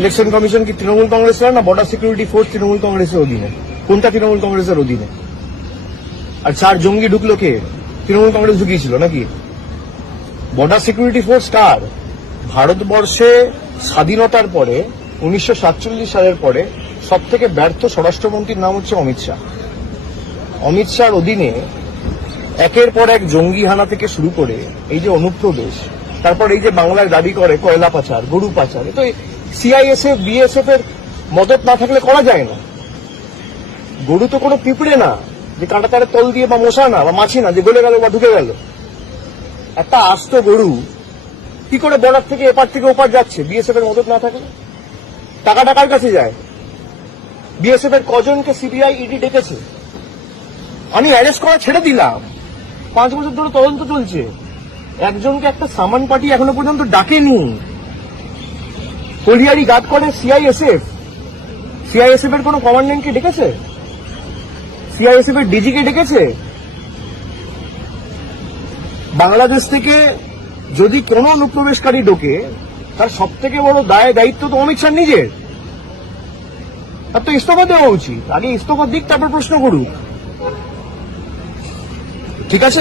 Election commission কি তৃণমূল কংগ্রেসের না বর্ডার সিকিউরিটি ফোর্স তৃণমূল কংগ্রেসের অধীনে? কোনটা তৃণমূল কংগ্রেসের অধীনে? আর 4 জঙ্গি ঢুকলো কে? তৃণমূল কংগ্রেস ঢুকিয়েছিল নাকি? বর্ডার সিকিউরিটি ফোর্স কার? ভারতবর্ষে স্বাধীনতার পরে 1947 সালের পরে সব থেকে ব্যর্থ স্বরাষ্ট্রমন্ত্রীর নাম হচ্ছে অমিত শাহ। অমিত শাহর অধীনে একের পর এক জঙ্গি হানা থেকে শুরু করে এই যে অনুপ্রবেশ, তারপর এই যে বাংলায় দাবি করে কয়লা পাচার, গরু পাচার, তো সিআইএসএফ বিএসএফ এর মদত না থাকলে করা যায় না। গরু তো কোনো পিঁপড়ে না যে কাঁটা তারে তল দিয়ে, বা মশা না বা মাছি না যে গলে গেল বা ঢুকে গেল। একটা আস্ত গরু কি করে বর্ডার থেকে এপার থেকে ওপার যাচ্ছে বিএসএফ এর মদত না থাকলে? টাকা টাকার কাছে যায়। বিএসএফ এর কজনকে সিবিআই ইডি ডেকেছে, আমি অ্যারেস্ট করা ছেড়ে দিলাম, 5 বছর ধরে তদন্ত চলছে, একজনকে একটা সামান পার্টি এখনো পর্যন্ত ডাকেনি। কলিয়ারি গার্ড করে সিআইএসএফ, সিআইএসএফ এর কোন কমান্ডেন্টকে ডেকেছে? সিআইএসএফ এর ডিজিকে ডেকেছে? বাংলাদেশ থেকে যদি কোন অনুপ্রবেশকারী ঢোকে তার সব থেকে বড় দায়িত্ব তো অমিত শাহ নিজের। তার তো ইস্তফা দেওয়া উচিত। আগে ইস্তফা দিক, তারপর প্রশ্ন করুক। ঠিক আছে।